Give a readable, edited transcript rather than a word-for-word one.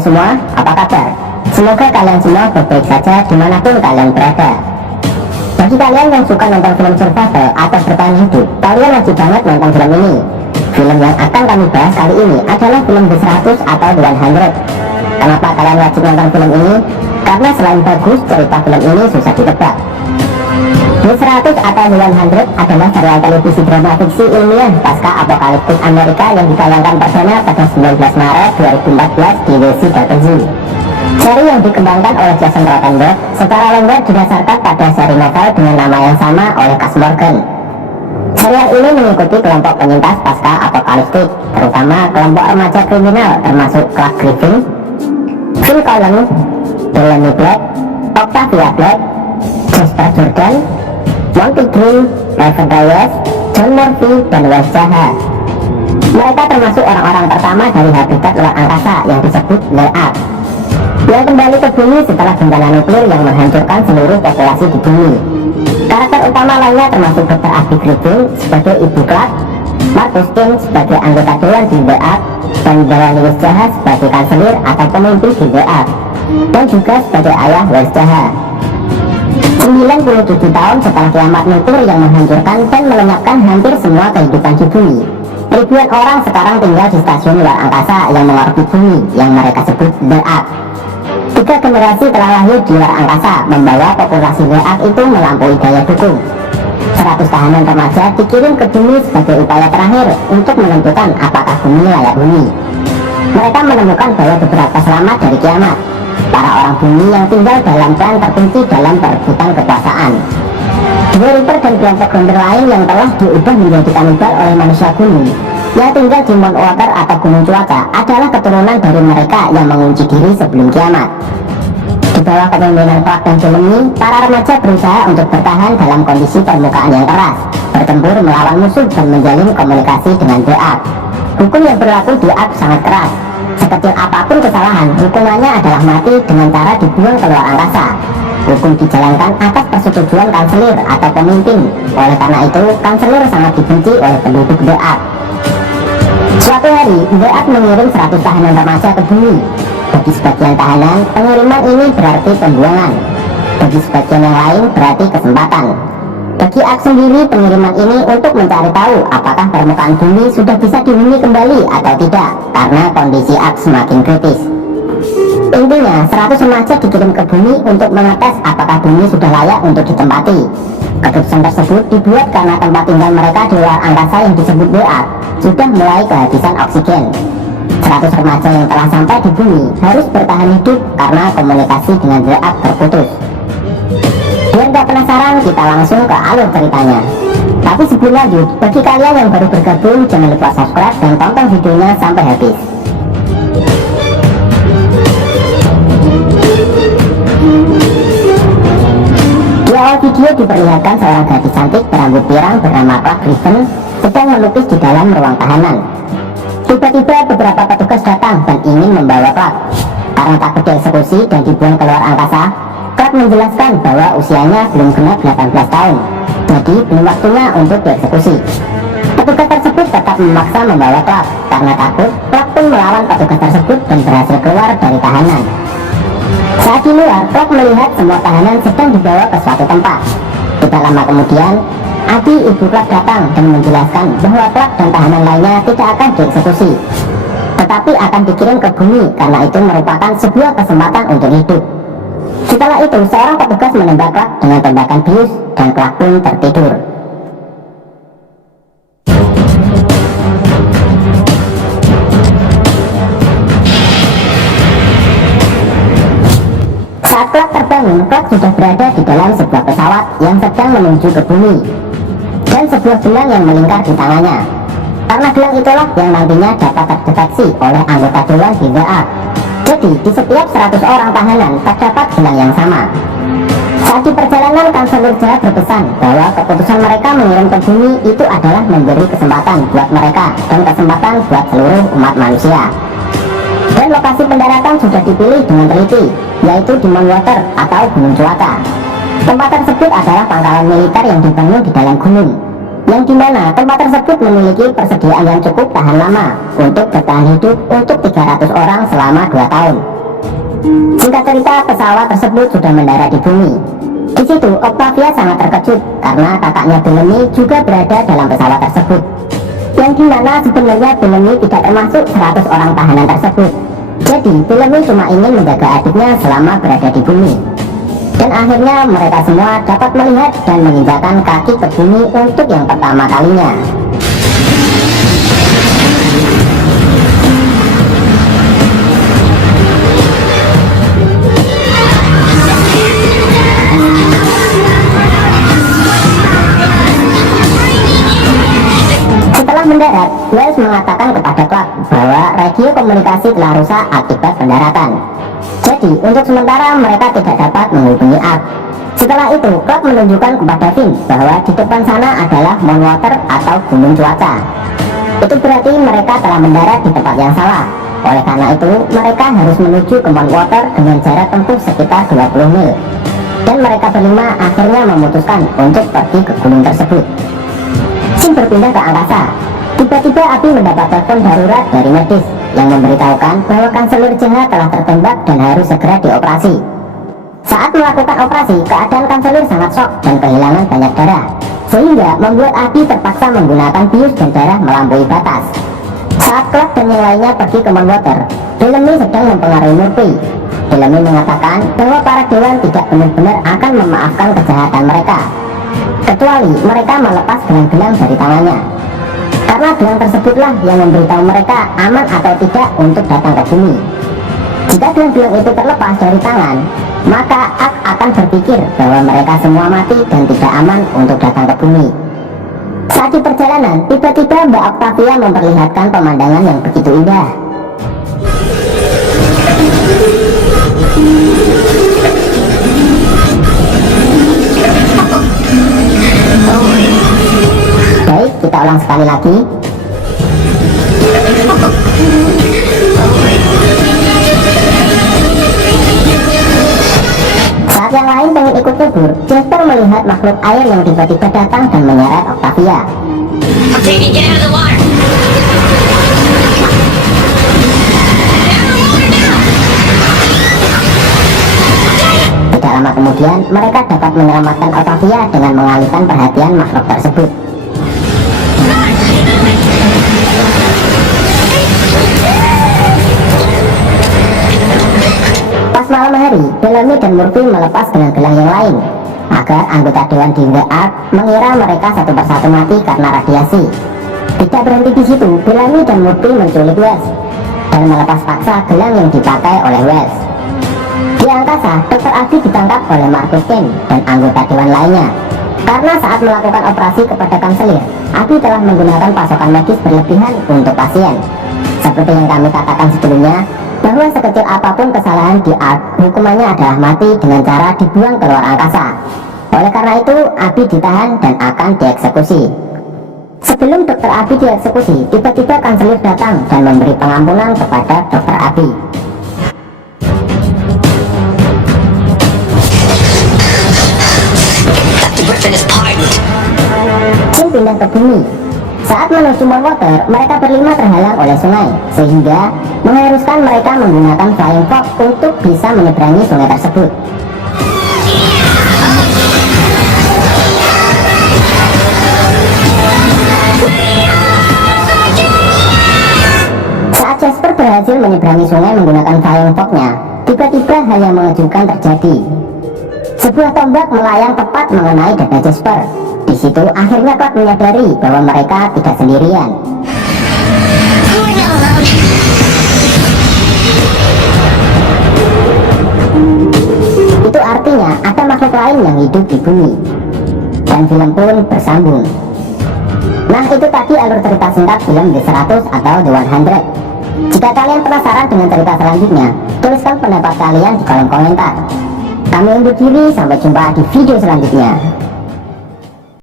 kalian semua, apa kabar? Semoga kalian semua baik-baik saja dimanapun kalian berada. Bagi kalian yang suka nonton film survival atau bertahan hidup, kalian wajib banget nonton film ini. Film yang akan kami bahas kali ini adalah film The 100 atau The 100. Kenapa kalian wajib nonton film ini? Karena selain bagus, cerita film ini susah ditebak. The 100 atau The 100 adalah serial televisi drama fiksi ilmiah pasca apokaliptik Amerika yang ditayangkan perdana pada 19 Maret 2014 di WCW. Seri yang dikembangkan oleh Jason Rottenberg secara lengkap didasarkan pada seri novel dengan nama yang sama oleh Cas Morgan. Serial ini mengikuti kelompok penyintas pasca apokaliptik, terutama kelompok remaja kriminal termasuk Clark Griffin, Phil Collins, Delaney Black, Octavia Black, Jasper Jordan, Monty Green, Raven Reyes, John Murphy, dan Wes Jaha. Mereka termasuk orang-orang pertama dari habitat luar angkasa yang disebut Leak, yang kembali ke bumi setelah bencana nuklir yang menghancurkan seluruh populasi di bumi. Karakter utama lainnya termasuk Dr. Abby Griffin sebagai Ibu Clark, Marcus King sebagai anggota dewan di Leak, dan Delaney Wes Jaha sebagai kanselir atau pemimpin di Leak, dan juga sebagai ayah Wes Jaha. 97 tahun setelah kiamat nuklir yang menghancurkan dan melenyapkan hampir semua kehidupan di bumi, ribuan orang sekarang tinggal di stasiun luar angkasa yang mengorbit bumi yang mereka sebut Leak. 3 generasi telah lahir di luar angkasa, membawa populasi Leak itu melampaui daya dukung. 100 tahanan remaja dikirim ke bumi sebagai upaya terakhir untuk menentukan apakah bumi layak huni. Mereka menemukan bahwa beberapa selamat dari kiamat, para orang bumi yang tinggal dalam klan terkunci dalam perebutan kekuasaan. Dua Reaper dan kelompok gender lain yang telah diubah menjadi kanibal oleh manusia gunung yang tinggal di Mount Water atau gunung cuaca adalah keturunan dari mereka yang mengunci diri sebelum kiamat. Di bawah kepemimpinan Clark dan Delaney, para remaja berusaha untuk bertahan dalam kondisi permukaan yang keras, bertempur melawan musuh dan menjalin komunikasi dengan Leak. Hukum yang berlaku di Leak sangat keras. Sekecil apapun kesalahan, hukumannya adalah mati dengan cara dibuang ke luar angkasa. Hukum dijalankan atas persetujuan kanselir atau pemimpin. Oleh karena itu, kanselir sangat dibenci oleh penduduk Leak. Suatu hari, Leak mengirim 100 tahanan remaja ke bumi. Bagi sebagian tahanan, pengiriman ini berarti pembuangan. Bagi sebagian yang lain berarti kesempatan. Bagi Leak sendiri, pengiriman ini untuk mencari tahu apakah permukaan bumi sudah bisa dihuni kembali atau tidak, karena kondisi Leak semakin kritis. Intinya, 100 remaja dikirim ke bumi untuk mengetes apakah bumi sudah layak untuk ditempati. Keputusan tersebut dibuat karena tempat tinggal mereka di luar angkasa yang disebut Leak sudah mulai kehabisan oksigen. 100 remaja yang telah sampai di bumi harus bertahan hidup karena komunikasi dengan Leak terputus. Biar gak penasaran, kita langsung ke alur ceritanya. Tapi sebelum lanjut, bagi kalian yang baru bergabung, jangan lupa subscribe dan tonton videonya sampai habis. Di awal video diperlihatkan seorang gadis cantik berambut pirang bernama Clark Griffin sedang melukis di dalam ruang tahanan. Tiba-tiba beberapa petugas datang dan ingin membawa Clark. Karena takut dieksekusi dan dibuang ke luar angkasa, Clark menjelaskan bahwa usianya belum genap 18 tahun, jadi belum waktunya untuk dieksekusi. Petugas tersebut tetap memaksa membawa Clark. Karena takut, Clark pun melawan petugas tersebut dan berhasil keluar dari tahanan. Saat di luar, Clark melihat semua tahanan sedang dibawa ke suatu tempat. Tidak lama kemudian, Abby, ibu Clark, datang dan menjelaskan bahwa Clark dan tahanan lainnya tidak akan dieksekusi, tetapi akan dikirim ke bumi karena itu merupakan sebuah kesempatan untuk hidup. Setelah itu, seorang petugas menembak Clark dengan tembakan bius dan Clark pun tertidur. Saat Clark terbangun, Clark sudah berada di dalam sebuah pesawat yang sedang menuju ke bumi, dan sebuah gelang yang melingkar di tangannya. Karena gelang itulah yang nantinya dapat terdeteksi oleh anggota dewan di Leak. Jadi, di setiap 100 orang tahanan terdapat gelang yang sama. Saat di perjalanan, kanselir Jaha berpesan bahwa keputusan mereka mengirim ke bumi itu adalah memberi kesempatan buat mereka dan kesempatan buat seluruh umat manusia. Dan lokasi pendaratan sudah dipilih dengan teliti, yaitu di Mount Water atau gunung cuaca. Tempat tersebut adalah pangkalan militer yang dibangun di dalam gunung. yang dimana tempat tersebut memiliki persediaan yang cukup tahan lama untuk bertahan hidup untuk 300 orang selama 2 tahun. Singkat cerita, pesawat tersebut sudah mendarat di bumi. Di situ Octavia sangat terkejut karena kakaknya Bellamy juga berada dalam pesawat tersebut, yang dimana sebenarnya Bellamy tidak termasuk 100 orang tahanan tersebut. Jadi Bellamy cuma ingin menjaga adiknya selama berada di bumi. Dan akhirnya mereka semua dapat melihat dan menginjakan kaki ke bumi untuk yang pertama kalinya. Setelah mendarat, Wells mengatakan kepada Clark bahwa radio komunikasi telah rusak akibat pendaratan. Jadi, untuk sementara mereka tidak dapat menghubungi Ark. Setelah itu, Clark menunjukkan kepada Finn bahwa di depan sana adalah Moon Water atau gunung cuaca. Itu berarti mereka telah mendarat di tempat yang salah. Oleh karena itu, mereka harus menuju ke Moon Water dengan jarak tempuh sekitar 20 mil. Dan mereka berlima akhirnya memutuskan untuk pergi ke gunung tersebut. Finn berpindah ke angkasa. Tiba-tiba Abby mendapat telepon darurat dari medis yang memberitahukan bahwa kanselir jahat telah tertembak dan harus segera dioperasi. Saat melakukan operasi, keadaan kanselir sangat shock dan kehilangan banyak darah, sehingga membuat Abby terpaksa menggunakan bius dan darah melampaui batas. Saat Clark dan yang lainnya pergi ke Moon Water, Bellamy sedang mempengaruhi Murphy. Bellamy mengatakan bahwa para dewan tidak benar-benar akan memaafkan kejahatan mereka, kecuali mereka melepas gelang-gelang dari tangannya. Karena gelang tersebutlah yang memberitahu mereka aman atau tidak untuk datang ke bumi. Jika gelang-gelang itu terlepas dari tangan, maka Ark akan berpikir bahwa mereka semua mati dan tidak aman untuk datang ke bumi. Saat di perjalanan, tiba-tiba Mbak Octavia memperlihatkan pemandangan yang begitu indah. Baik, kita ulang sekali lagi. Saat yang lain pengen ikut nyebur, Jasper melihat makhluk air yang tiba-tiba datang dan menyeret Octavia. Tidak lama kemudian, mereka dapat menyelamatkan Octavia dengan mengalihkan perhatian makhluk tersebut. Pas malam hari, Bellamy dan Murphy melepas gelang-gelang yang lain agar anggota dewan di The Ark mengira mereka satu persatu mati karena radiasi. Tidak berhenti di situ, Bellamy dan Murphy menculik Wells dan melepas paksa gelang yang dipakai oleh Wells. Di angkasa, Dr. Abby ditangkap oleh Marcus Kane dan anggota dewan lainnya karena saat melakukan operasi kepada kanselir, Abby telah menggunakan pasokan medis berlebihan untuk pasien. Seperti yang kami katakan sebelumnya, bahwa sekecil apapun kesalahan di Ark, hukumannya adalah mati dengan cara dibuang ke luar angkasa. Oleh karena itu, Abby ditahan dan akan dieksekusi. Sebelum Dr. Abby dieksekusi, tiba-tiba kanselir datang dan memberi pengampunan kepada Dr. Abby. Jin pindah ke bumi. Saat menuju Moon Water, mereka berlima terhalang oleh sungai, sehingga mengharuskan mereka menggunakan Flying Fox untuk bisa menyeberangi sungai tersebut. Saat Jasper berhasil menyeberangi sungai menggunakan Flying Fox-nya, tiba-tiba hal yang mengejutkan terjadi. Sebuah tombak melayang tepat mengenai dada Jasper. Di situ akhirnya Clark menyadari bahwa mereka tidak sendirian. Itu artinya ada makhluk lain yang hidup di bumi. Dan film pun bersambung. Nah, itu tadi alur cerita singkat film The 100 atau The 100. Jika kalian penasaran dengan cerita selanjutnya, tuliskan pendapat kalian di kolom komentar. Kami undur diri, sampai jumpa di video selanjutnya.